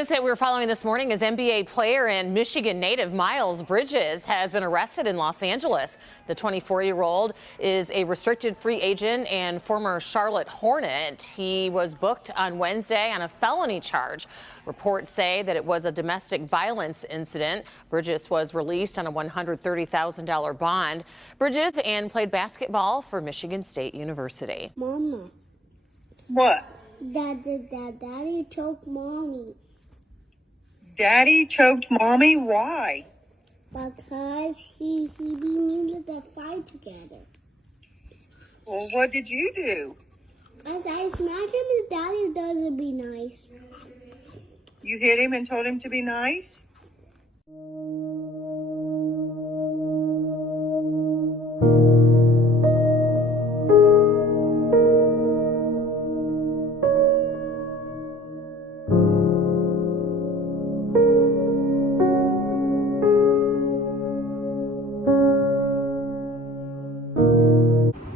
news that we're following this morning is NBA player and Michigan native Miles Bridges has been arrested in Los Angeles. The 24-year-old is a restricted free agent and former Charlotte Hornet. He was booked on Wednesday on a felony charge. Reports say that it was a domestic violence incident. Bridges was released on a $130,000 bond. Bridges and played basketball for Michigan State University. Mama. What? Daddy choked mommy. Daddy choked mommy? Why? Because we needed to fight together. Well, what did you do? As I smacked him, and Daddy doesn't be nice. You hit him and told him to be nice?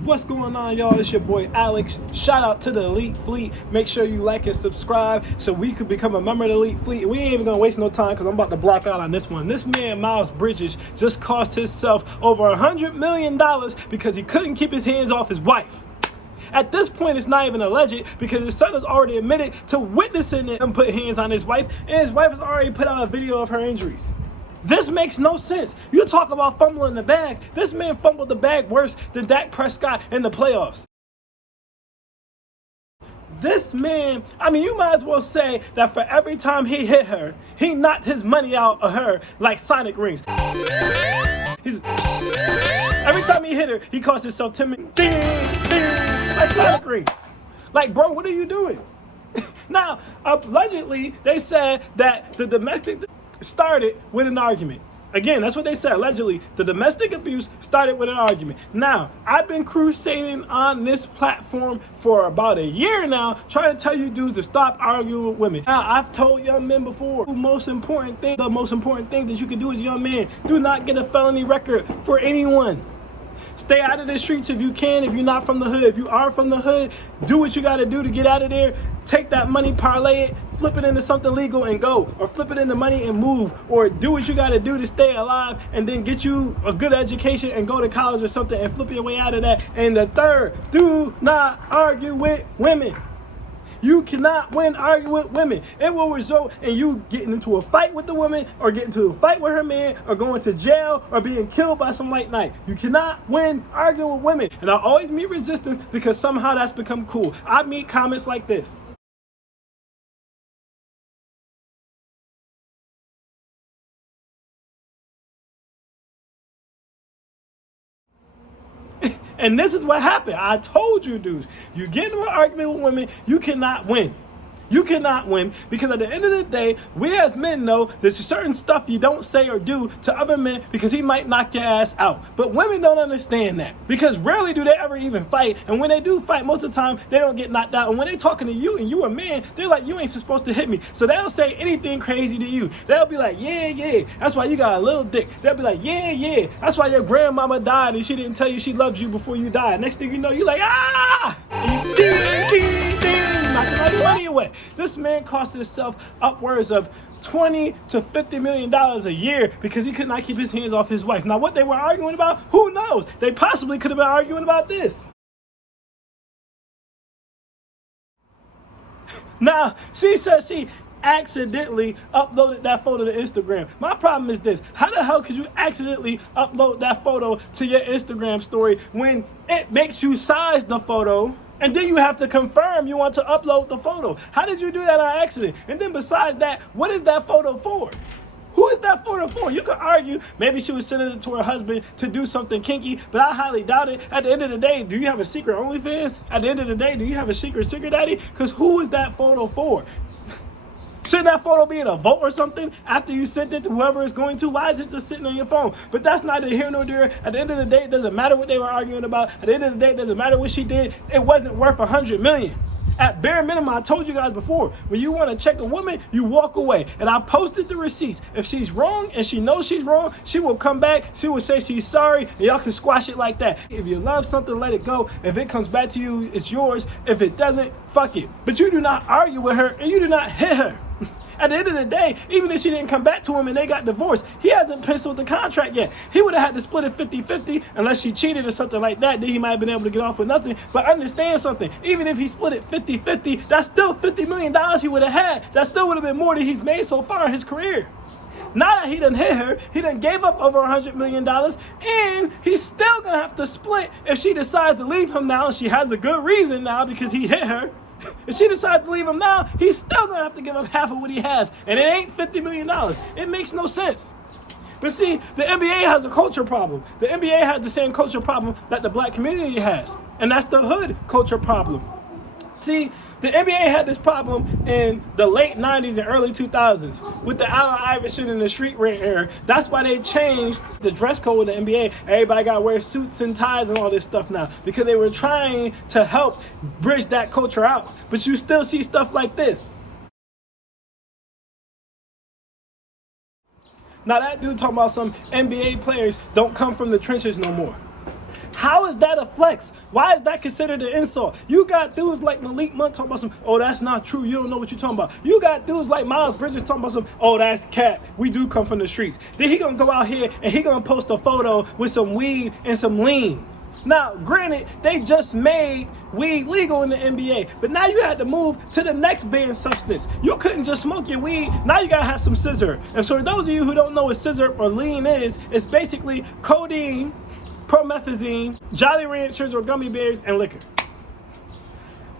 What's going on, y'all? It's your boy Alex. Shout out to the Elite Fleet. Make sure you like and subscribe so we could become a member of the Elite Fleet. We ain't even gonna waste no time because I'm about to block out on this one. This man, Miles Bridges, just cost himself over $100 million because he couldn't keep his hands off his wife. At this point, it's not even alleged because his son has already admitted to witnessing him put hands on his wife, and his wife has already put out a video of her injuries. This makes no sense. You talk about fumbling the bag. This man fumbled the bag worse than Dak Prescott in the playoffs. This man, I mean, you might as well say that for every time he hit her, he knocked his money out of her like Sonic rings. Every time he hit her, he cost himself 10 minutes. Ding, ding, like Sonic rings. Like, bro, what are you doing? Now, allegedly, they said that the domestic started with an argument. Again, that's what they said. Allegedly, the domestic abuse started with an argument. Now, I've been crusading on this platform for about a year now, trying to tell you dudes to stop arguing with women. Now, I've told young men before, the most important thing that you can do as a young man, do not get a felony record for anyone. Stay out of the streets if you can, if you're not from the hood. If you are from the hood, do what you got to do to get out of there. Take that money, parlay it, flip it into something legal and go. Or flip it into money and move. Or do what you got to do to stay alive and then get you a good education and go to college or something and flip your way out of that. And the third, do not argue with women. You cannot win arguing with women. It will result in you getting into a fight with the woman or getting into a fight with her man or going to jail or being killed by some late night. You cannot win arguing with women. And I always meet resistance because somehow that's become cool. I meet comments like this. And this is what happened. I told you dudes, you get into an argument with women, you cannot win. You cannot win because at the end of the day, we as men know there's certain stuff you don't say or do to other men because he might knock your ass out. But women don't understand that because rarely do they ever even fight. And when they do fight, most of the time, they don't get knocked out. And when they're talking to you and you a man, they're like, you ain't supposed to hit me. So they don't say anything crazy to you. They'll be like, yeah, yeah, that's why you got a little dick. They'll be like, yeah, yeah, that's why your grandmama died and she didn't tell you she loves you before you died. Next thing you know, you're like, ah! And you ding, ding, ding, knocking all your money away. This man cost himself upwards of $20 to $50 million a year because he could not keep his hands off his wife. Now, what they were arguing about, who knows? They possibly could have been arguing about this. Now, she says she accidentally uploaded that photo to Instagram. My problem is this: how the hell could you accidentally upload that photo to your Instagram story when it makes you size the photo and then you have to confirm you want to upload the photo? How did you do that on accident? And then besides that, what is that photo for? Who is that photo for? You could argue maybe she was sending it to her husband to do something kinky, but I highly doubt it. At the end of the day, do you have a secret OnlyFans? At the end of the day, do you have a secret sugar daddy? Because who is that photo for? Shouldn't that photo be in a vote or something after you sent it to whoever it's going to? Why is it just sitting on your phone? But that's neither here nor there. At the end of the day, it doesn't matter what they were arguing about. At the end of the day, it doesn't matter what she did. It wasn't worth $100 million. At bare minimum, I told you guys before, when you want to check a woman, you walk away. And I posted the receipts. If she's wrong and she knows she's wrong, she will come back. She will say she's sorry, and y'all can squash it like that. If you love something, let it go. If it comes back to you, it's yours. If it doesn't, fuck it. But you do not argue with her, and you do not hit her. At the end of the day, even if she didn't come back to him and they got divorced, he hasn't penciled the contract yet. He would have had to split it 50-50 unless she cheated or something like that. Then he might have been able to get off with nothing. But understand something. Even if he split it 50-50, that's still $50 million he would have had. That still would have been more than he's made so far in his career. Now that he done hit her, he done gave up over $100 million, and he's still gonna have to split if she decides to leave him now. She has a good reason now because he hit her. If she decides to leave him now, he's still gonna have to give up half of what he has, and it ain't $50 million. It makes no sense. But see, the NBA has a culture problem. The NBA has the same culture problem that the black community has, and that's the hood culture problem. See, the NBA had this problem in the late 90s and early 2000s with the Allen Iverson and the street rant era. That's why they changed the dress code of the NBA. Everybody got to wear suits and ties and all this stuff now because they were trying to help bridge that culture out. But you still see stuff like this. Now that dude talking about some NBA players don't come from the trenches no more. How is that a flex? Why is that considered an insult? You got dudes like Malik Monk talking about some, oh, that's not true. You don't know what you're talking about. You got dudes like Miles Bridges talking about some, oh, that's cat. We do come from the streets. Then he gonna go out here and he gonna post a photo with some weed and some lean. Now, granted, they just made weed legal in the NBA, but now you had to move to the next banned substance. You couldn't just smoke your weed. Now you gotta have some scissor. And so, for those of you who don't know what scissor or lean is, it's basically codeine, promethazine, Jolly Ranchers or gummy bears, and liquor.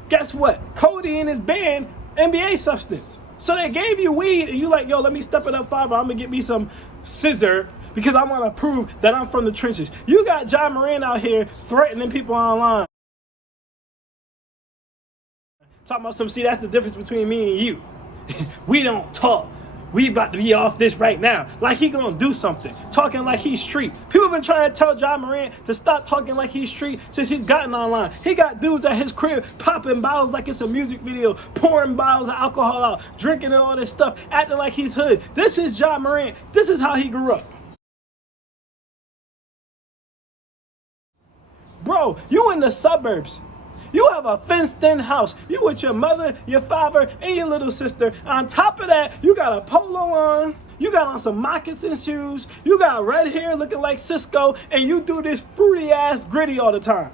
Guess what? Codeine is banned NBA substance. So they gave you weed and you like, yo, let me step it up 5, I'm gonna get me some scissor because I wanna prove that I'm from the trenches. You got Ja Morant out here threatening people online. Talking about some, see, that's the difference between me and you. We don't talk. We about to be off this right now. Like he gonna do something. Talking like he's street. People been trying to tell Ja Morant to stop talking like he's street since he's gotten online. He got dudes at his crib popping bottles like it's a music video, pouring bottles of alcohol out, drinking and all this stuff, acting like he's hood. This is Ja Morant. This is how he grew up. Bro, you in the suburbs. You have a fenced-in house. You with your mother, your father, and your little sister. On top of that, you got a polo on. You got on some moccasin shoes. You got red hair looking like Cisco, and you do this fruity-ass Gritty all the time.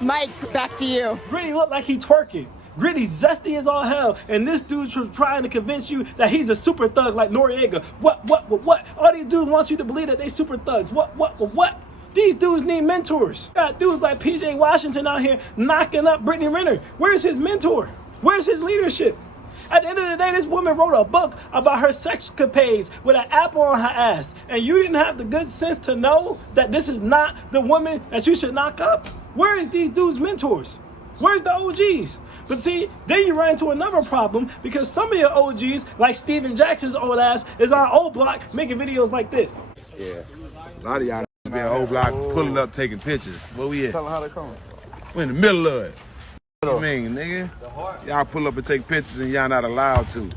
Mike, back to you. Gritty look like he twerking. Gritty zesty as all hell, and this dude's trying to convince you that he's a super thug like Noriega. What? All these dudes want you to believe that they super thugs. What? These dudes need mentors. Got dudes like PJ Washington out here knocking up Brittany Renner. Where's his mentor? Where's his leadership? At the end of the day, this woman wrote a book about her sexcapades with an apple on her ass. And you didn't have the good sense to know that this is not the woman that you should knock up? Where is these dudes' mentors? Where's the OGs? But see, then you run into another problem because some of your OGs, like Steven Jackson's old ass, is on O Block making videos like this. Yeah, a lot of y'all be on O Block pulling up, taking pictures. Where we at? Tell them how they come. We in the middle of it. What you mean, nigga? Y'all pull up and take pictures and y'all not allowed to.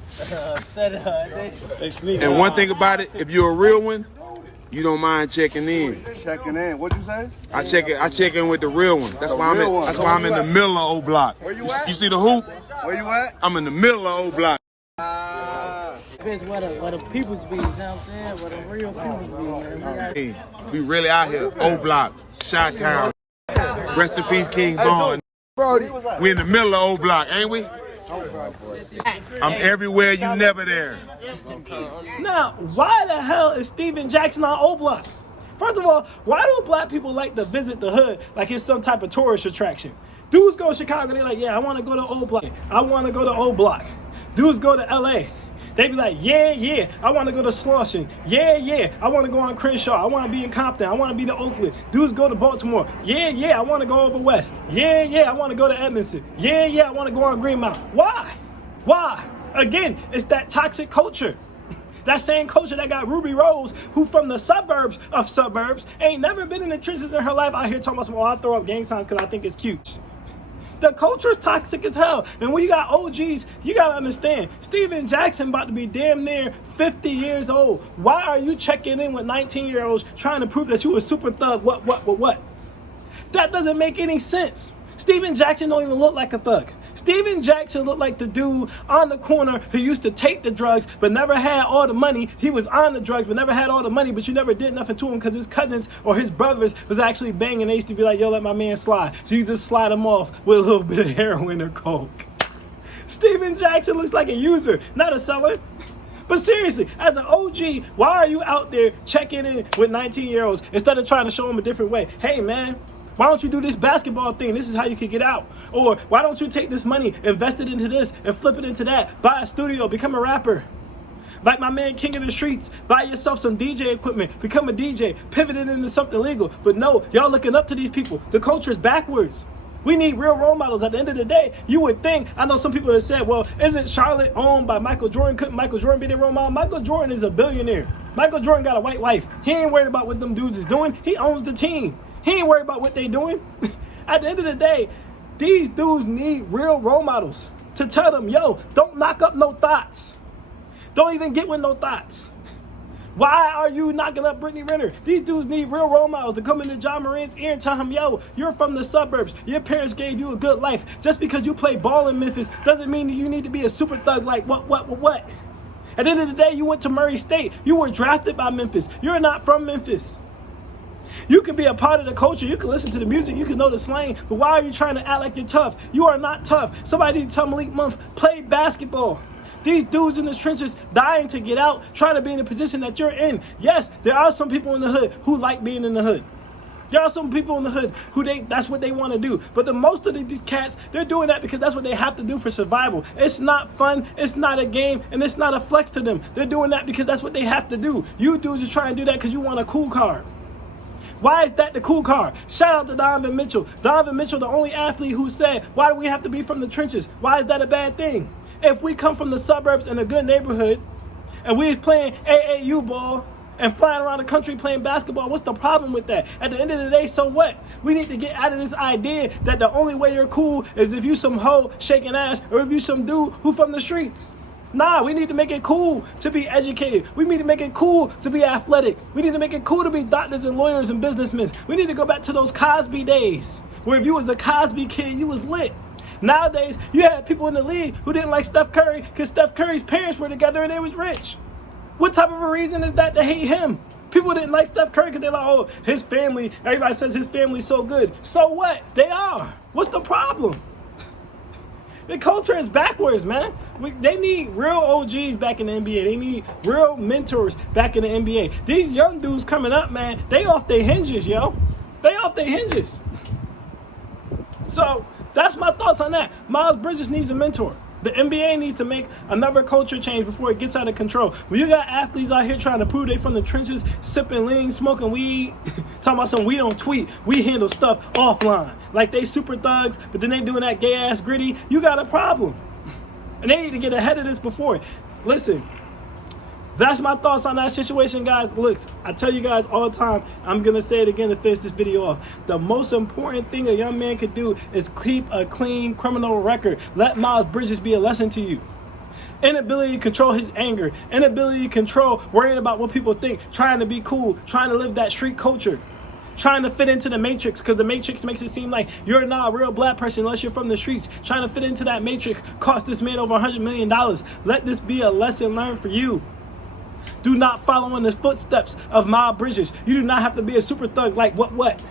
They sneak. And one thing about it, if you're a real one, you don't mind checking in. Checking in. What'd you say? I check in with the real one. That's why I'm in the middle of O Block. Where you at? You see the hoop? Where you at? I'm in the middle of O Block. Depends where the people's be, you know what I'm saying? Where the real people's be, man. Hey, we really out here. O Block, Chi-Town. Rest in peace, King Vaughn. We in the middle of O Block, ain't we? I'm everywhere, you never there. Now, why the hell is Steven Jackson on O Block? First of all, why do black people like to visit the hood like it's some type of tourist attraction? Dudes go to Chicago, they're like, yeah, I want to go to O Block. I want to go to O Block. Dudes go to LA. They be like, yeah, I want to go to Slauson. Yeah, I want to go on Crenshaw. I want to be in Compton. I want to be to Oakland. Dudes go to Baltimore. Yeah, I want to go over west. Yeah, I want to go to Edmondson. Yeah, I want to go on Greenmount. Why? Again, it's that toxic culture. That same culture that got Ruby Rose, who from the suburbs of suburbs, ain't never been in the trenches in her life, out here talking about some, oh, I throw up gang signs because I think it's cute. The culture is toxic as hell. And when you got OGs, you got to understand, Steven Jackson about to be damn near 50 years old. Why are you checking in with 19-year-olds trying to prove that you a super thug? What? That doesn't make any sense. Steven Jackson don't even look like a thug. Steven Jackson looked like the dude on the corner who used to take the drugs but never had all the money. He was on the drugs but never had all the money, but you never did nothing to him because his cousins or his brothers was actually banging. They used to be like, yo, let my man slide. So you just slide him off with a little bit of heroin or coke. Steven Jackson looks like a user, not a seller. But seriously, as an OG, why are you out there checking in with 19-year-olds instead of trying to show them a different way? Hey, man, why don't you do this basketball thing? This is how you can get out. Or why don't you take this money, invest it into this, and flip it into that? Buy a studio, become a rapper. Like my man King of the Streets, buy yourself some DJ equipment, become a DJ, pivot it into something legal. But no, y'all looking up to these people. The culture is backwards. We need real role models. At the end of the day, you would think, I know some people that said, well, isn't Charlotte owned by Michael Jordan? Couldn't Michael Jordan be their role model? Michael Jordan is a billionaire. Michael Jordan got a white wife. He ain't worried about what them dudes is doing. He owns the team. He ain't worried about what they doing. At the end of the day, these dudes need real role models to tell them, yo, don't knock up no thoughts. Don't even get with no thoughts. Why are you knocking up Brittany Renner? These dudes need real role models to come into John Moran's ear and tell him, yo, you're from the suburbs. Your parents gave you a good life. Just because you play ball in Memphis doesn't mean that you need to be a super thug like what? At the end of the day, you went to Murray State. You were drafted by Memphis. You're not from Memphis. You can be a part of the culture. You can listen to the music. You can know the slang. But why are you trying to act like you're tough? You are not tough. Somebody need to tell Malik Monk, play basketball. These dudes in the trenches dying to get out, trying to be in the position that you're in. Yes, there are some people in the hood who like being in the hood. There are some people in the hood who that's what they want to do. But the most of these cats, they're doing that because that's what they have to do for survival. It's not fun, it's not a game, and it's not a flex to them. They're doing that because that's what they have to do. You dudes are trying to do that because you want a cool car. Why is that the cool car? Shout out to Donovan Mitchell. Donovan Mitchell, the only athlete who said, why do we have to be from the trenches? Why is that a bad thing? If we come from the suburbs in a good neighborhood and we're playing AAU ball and flying around the country playing basketball, what's the problem with that? At the end of the day, so what? We need to get out of this idea that the only way you're cool is if you some hoe shaking ass or if you some dude who from the streets. Nah, we need to make it cool to be educated. We need to make it cool to be athletic. We need to make it cool to be doctors and lawyers and businessmen. We need to go back to those Cosby days where if you was a Cosby kid, you was lit. Nowadays, you had people in the league who didn't like Steph Curry because Steph Curry's parents were together and they was rich. What type of a reason is that to hate him? People didn't like Steph Curry because they're like, oh, his family, everybody says his family's so good. So what? They are. What's the problem? The culture is backwards, man. They need real OGs back in the NBA. They need real mentors back in the NBA. These young dudes coming up, man, they off their hinges, yo. They off their hinges. So that's my thoughts on that. Miles Bridges needs a mentor. The NBA needs to make another culture change before it gets out of control. When you got athletes out here trying to prove they from the trenches, sipping lean, smoking weed, talking about some we don't tweet, we handle stuff offline. Like they super thugs, but then they doing that gay ass gritty, you got a problem. And they need to get ahead of this before. Listen, that's my thoughts on that situation, guys. Look, I tell you guys all the time, I'm going to say it again to finish this video off. The most important thing a young man could do is keep a clean criminal record. Let Miles Bridges be a lesson to you. Inability to control his anger. Inability to control worrying about what people think. Trying to be cool. Trying to live that street culture. Trying to fit into the matrix because the matrix makes it seem like you're not a real black person unless you're from the streets. Trying to fit into that matrix cost this man over $100 million. Let this be a lesson learned for you. Do not follow in the footsteps of Miles Bridges. You do not have to be a super thug like what?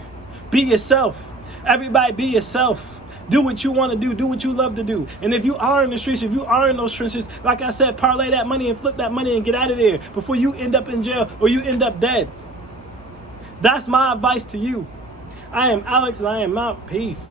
Be yourself. Everybody be yourself. Do what you want to do. Do what you love to do. And if you are in the streets, if you are in those trenches, like I said, parlay that money and flip that money and get out of there before you end up in jail or you end up dead. That's my advice to you. I am Alex and I am out. Peace.